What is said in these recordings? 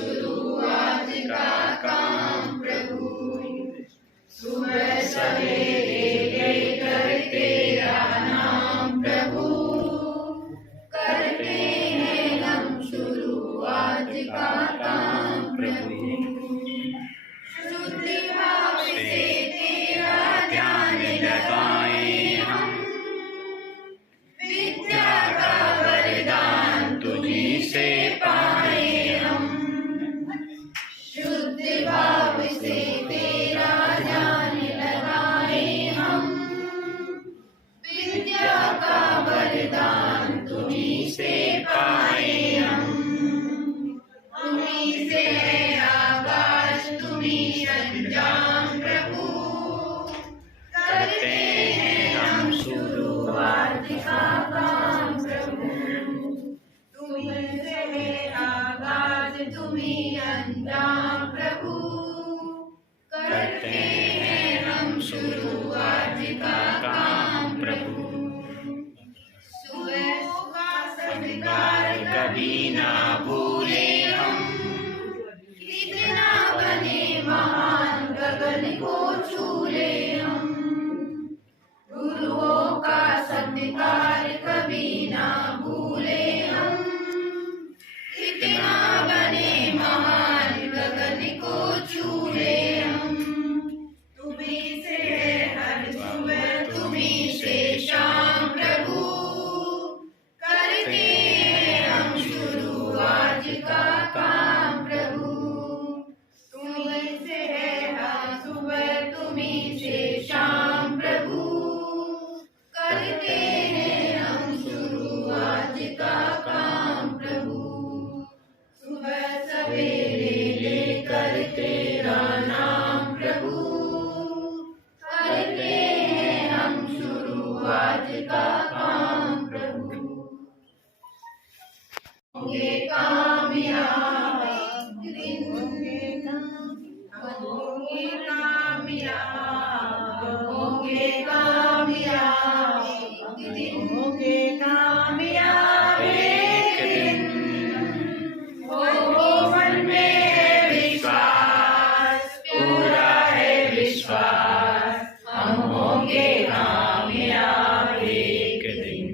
शुरुआत का काम प्रभु। सुबह सवेरे लेकर तेरा नाम प्रभु, करते हैं हम शुरुआत का काम प्रभु। शुद्ध भाव से तेरा ध्यान लगाए हम, विद्या का वरदान तुझी से पाए हम। शुद्ध भाव से तेरा ध्यान लगाए हम, विद्या का वरदान तुझी से पाए हम। तुम्ही से है आकाश तुम्ही अंजाम प्रभु, करते हैं हम शुरुआत का काम प्रभु। तुम्ही से है आकाश तुम्ही अंजाम प्रभु, करते हैं हम शुरुआत का काम प्रभु। सुबह का सत्कार कभी ना भूले हम, कितना बने महान गगन को छूले हम। गुरुओं का सत्कार कभी ना भूले हम, कितना बने महान गगन को छूले हम। तुम्ही से है हर सुबह तुम्ही से शाम प्रभु, करते हैं हम शुरुआत का काम प्रभु। तुम्ही से है हर सुबह तुम्ही से शाम प्रभु, करते हैं हम शुरुआत का काम प्रभु। सुबह सवेरे लेकर तेरा नाम प्रभु, करते हैं हम शुरुआत का काम प्रभु। होंगे कामयाब एक दिन, हम होंगे कामयाब, होंगे कामयाब एक दिन, होंगे कामयाब एक दिन। हो मन में विश्वास, पूरा है विश्वास, हम होंगे कामयाब एक दिन।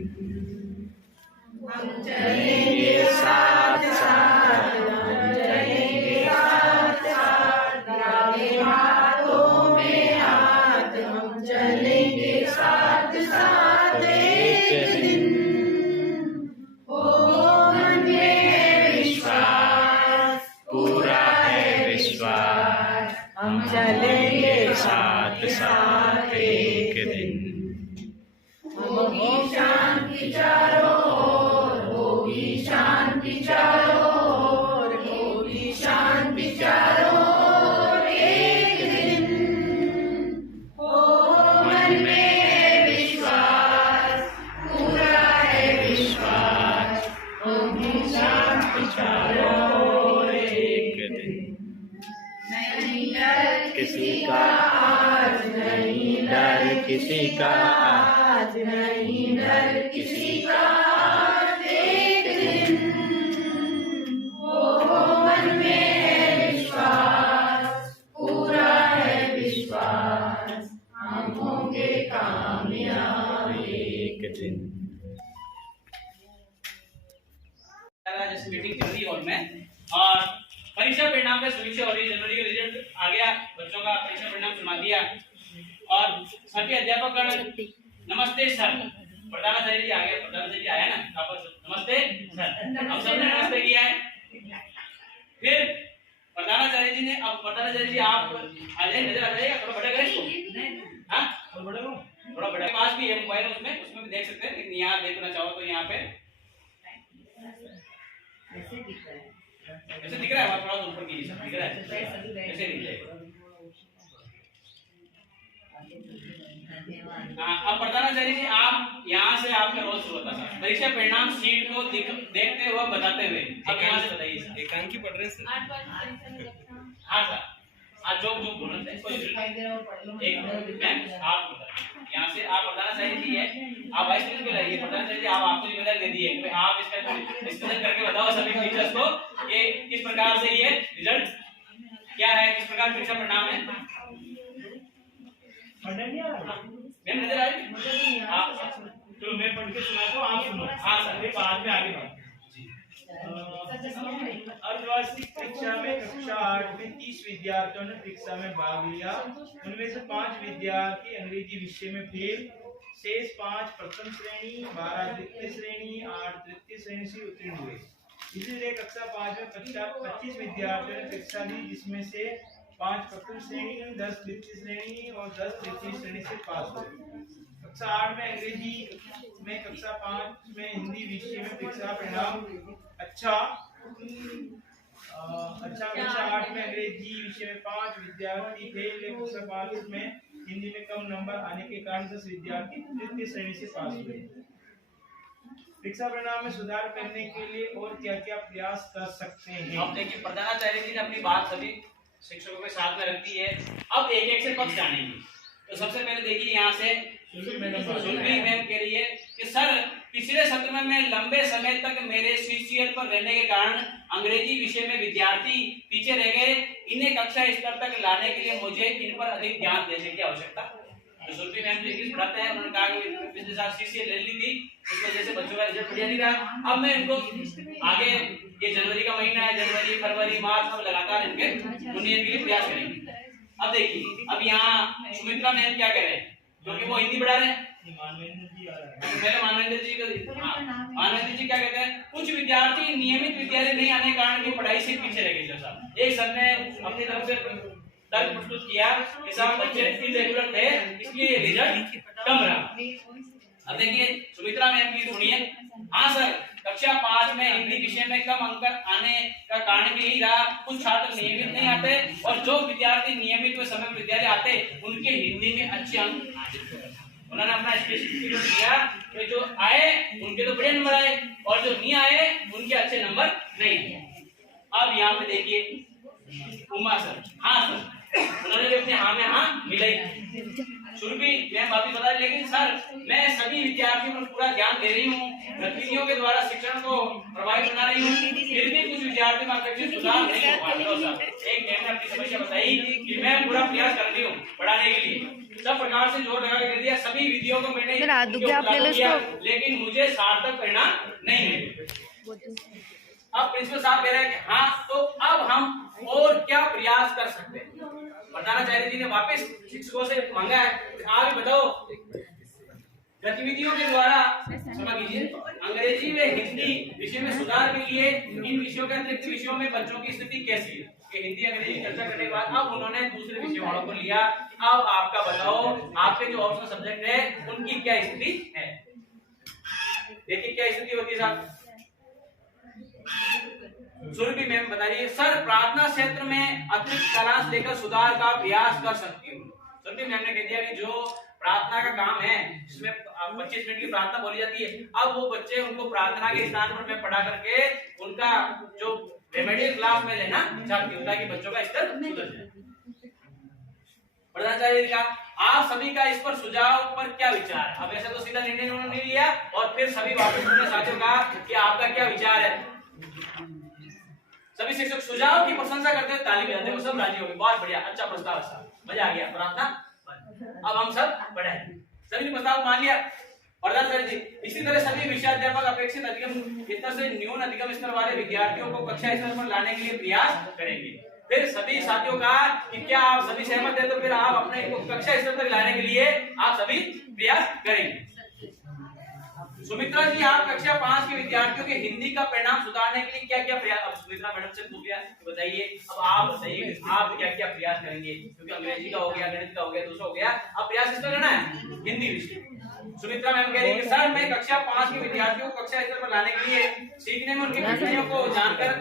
हम चलेंगे साथ साथ, हम चलेंगे साथ साथ, आगे हाथों में हाथ, हम चलेंगे साथ साथ एक दिन। हो मन में विश्वास, पूरा है विश्वास, हम चलेंगे साथ साथ एक दिन। होगी शांति चारों ओर, होगी शांति चारों ओर, होगी शांति चारों ओर एक दिन। हो मन में है विश्वास, पूरा है विश्वास, होगी शांति चारों ओर एक दिन। नहीं डर किसी का आज, नहीं डर किसी का आज, नहीं डर किसी का आज एक दिन। हो मन में है विश्वास, पूरा है विश्वास, हम होंगे कामयाब एक दिन। जैसे मीटिंग चल रही है हॉल में, और परीक्षा परिणाम का समीक्षा हो रही है। जनवरी का रिजल्ट आ गया, बच्चों का परीक्षा परिणाम सुना दिया, और सभी अध्यापक नमस्ते सर। प्रधानाचार्य जी आ गए, प्रधानाचार्य जी आया ना, नमस्ते सर, हम सबने नमस्ते किया है। फिर प्रधानाचार्य जी ने, अब प्रधानाचार्य जी आप आ जाए, नजर आ जाएगा, थोड़ा बड़ा करें इसको, हाँ थोड़ा बड़ा। पास भी है मोबाइल, उसमें भी देख सकते हैं, लेकिन यहाँ देखना चाहो तो यहाँ पे ऐसे दिख रहा है, थोड़ा ऊपर कीजिए, दिख रहा है, ऐसे दिख जाएगा। अब प्रधानाचार्य जी आप यहाँ से आपका रोज शुरू होता था, परीक्षा परिणाम शीट को देखते हुए बताते हुए, अब यहाँ से बताइए। एकांकी पढ़ रहे हैं। हाँ सर, आज जो जो बोलना है कोई एक मैम आप यहाँ से आप प्रधानाचार्य जी है, आप वाइस प्रिंसिपल है, ये प्रधानाचार्य जी आप आपको जिम्मेदारी दे दी है, आप इसका डिस्कशन करके बताओ सभी टीचर्स को कि किस प्रकार से ये रिजल्ट क्या है, किस प्रकार परीक्षा परिणाम है। मैम नजर आ रही है? हाँ, तो मैं पढ़ के सुनाता हूँ, आप सुनो। हाँ सर, फिर बाद में आगे बढ़ो। अर्धवार्षिक परीक्षा में कक्षा 8 में 30 विद्यार्थियों ने परीक्षा में भाग लिया। उनमें से 5 विद्यार्थी अंग्रेजी विषय में फेल, शेष 5 प्रथम श्रेणी, 12 द्वितीय श्रेणी, 8 तृतीय श्रेणी से उत्तीर्ण हुए। इसलिए कक्षा 5 में 25 विद्यार्थियों ने परीक्षा दी, जिसमें से 5 प्रथम श्रेणी, 10 द्वितीय श्रेणी और 10 तृतीय श्रेणी से पास हुए। कक्षा 8 में अंग्रेजी में, कक्षा 5 में हिंदी विषय में परीक्षा परिणाम अच्छा। कक्षा 8 में अंग्रेजी विषय में 5 विद्यार्थी फेल, कक्षा 5 में हिंदी में कम नंबर आने के कारण 10 विद्यार्थी तृतीय श्रेणी से पास हुए। परीक्षा परिणाम में सुधार करने के लिए और क्या क्या प्रयास कर सकते हैं। अब देखिए प्रधानाचार्य जी ने अपनी बात सभी शिक्षकों के साथ में रखी है। अब एक एक से पक्ष जानेंगे। तो सबसे पहले देखिए यहाँ से सुरभि मैम कह रही है कि सर पिछले सत्र में मैं लंबे समय तक मेरे सीसीएल पर रहने के कारण अंग्रेजी विषय में विद्यार्थी पीछे रह गए। इन्हें कक्षा स्तर तक लाने के लिए मुझे इन पर अधिक ध्यान देने की आवश्यकता। तो सुरभि मैम जो इंग्लिश पढ़ाते हैं, उन्होंने कहा कि पिछले साल सीसीएल ले ली थी, इस वजह से बच्चों का रिजल्ट बढ़िया नहीं रहा। अब मैं इनको आगे ये जनवरी का महीना है, जनवरी फरवरी मार्च सब लगातार इनके उन्नयन के लिए प्रयास करेंगे। अब देखिए, अब यहाँ सुमित्रा मैम क्या कह रहे हैं, क्योंकि वो हिंदी पढ़ा रहे हैं। पहले मानवेंद्र जी मानवेंद्र जी क्या कहते हैं, कुछ विद्यार्थी नियमित विद्यालय नहीं आने के कारण भी पढ़ाई से पीछे रह गए। साहब एक सर ने अपनी तरफ से तर्क प्रस्तुत किया कि साहब बच्चे इरेगुलर थे, इसलिए रिजल्ट कम रहा। अब देखिए सुमित्रा मैम की सुनिए। हाँ सर, कक्षा 5 में हिंदी विषय में कम अंक आने का कारण भी यही रहा, कुछ छात्र नियमित नहीं आते और जो विद्यार्थी नियमित समय विद्यालय आते उनके हिंदी में अच्छे अंक आते। उन्होंने अपना स्पेसिफिकेशन दिया कि जो आए उनके तो बढ़िया नंबर आए और जो नहीं आए उनके अच्छे नंबर नहीं आए। अब यहाँ पे देखिए उमा सर, हाँ सर, उन्होंने भी अपने हाँ में हाँ मिलाई। सुरभि मैम बात बता रही, लेकिन सर मैं सभी विद्यार्थियों पर पूरा ध्यान दे रही हूँ, गतिविधियों के द्वारा शिक्षण को प्रभावित बना रही हूँ, फिर भी कुछ विद्यार्थियों में अपेक्षित सुधार नहीं हो पा रहा। एक मैम ने अपनी समस्या बताई कि मैं पूरा प्रयास कर रही हूँ पढ़ाने के लिए, सब प्रकार से जोर लगा कर दिया, सभी विधियों को मैंने किया, लेकिन मुझे सार्थक परिणाम नहीं मिले। अब प्रिंसिपल साहब कह रहे हैं कि हाँ, तो अब हम और क्या प्रयास कर सकते हैं। प्रधानाचार्य जी ने वापस शिक्षकों से मांगा है, आप बताओ गतिविधियों के द्वारा समझ लीजिए अंग्रेजी व हिंदी विषय में सुधार के लिए इन विषयों के अतिरिक्त विषयों में बच्चों की स्थिति कैसी है। कि हिंदी अंग्रेजी चर्चा करने के बाद अब उन्होंने दूसरे विषय वालों को लिया। अब आपका बताओ, आपके जो ऑप्शनल सब्जेक्ट है उनकी क्या स्थिति है। देखिए क्या स्थिति होती है साहब। सुरभि मैम बता रही है, सर प्रार्थना क्षेत्र में अतिरिक्त सारांश लेकर सुधार का प्रयास कर सकती हूँ। सुरभि मैम ने कह दिया कि जो प्रार्थना का काम है जिसमें 25 मिनट की प्रार्थना बोली जाती है, अब वो बच्चे उनको प्रार्थना के स्थान पर मैं पढ़ा करके उनका जो रेमेडियल क्लास में लेना चाहती हूँ ताकि बच्चों का स्तर सुधर जाए। प्रधानाचार्य का आप सभी का इस पर सुझाव पर क्या विचार है। अब ऐसे तो सीधा निर्णय उन्होंने नहीं लिया और फिर सभी वापस अपने साथियों का कि आपका क्या विचार है। सभी शिक्षक सुझाव की प्रशंसा करते हुए ताली बजाते हुए सब राजी हो गए। बहुत बढ़िया, अच्छा प्रस्ताव, मजा आ गया। प्रार्थना अब हम सब पढ़ाएंगे। सभी ने प्रस्ताव मान लिया। प्रधानाचार्य जी, इसी तरह सभी विषयाध्यापक अपेक्षित अधिगम स्तर से न्यून अधिगम स्तर वाले विद्यार्थियों को कक्षा स्तर पर लाने के लिए प्रयास करेंगे। फिर सभी साथियों का कि क्या आप सभी सहमत हैं, तो फिर आप अपने कक्षा स्तर तक लाने के लिए आप सभी प्रयास करेंगे। सुमित्रा जी, आप कक्षा 5 के विद्यार्थियों के हिंदी का परिणाम सुधारने के लिए क्या क्या प्रयास। अब सुमित्रा मैडम से पूछ लिया, बताइए अब आप बताइए आप क्या क्या प्रयास करेंगे, क्योंकि अंग्रेजी का हो गया, गणित का हो गया, दूसरा हो गया, अब प्रयास किस तरह करना है, हिंदी विषय। सुमित्रा मैम कह रही है कि सर मैं कक्षा 5 के विद्यार्थियों को कक्षा स्तर पर लाने के लिए सीखने में उनकी विषयों को जानकर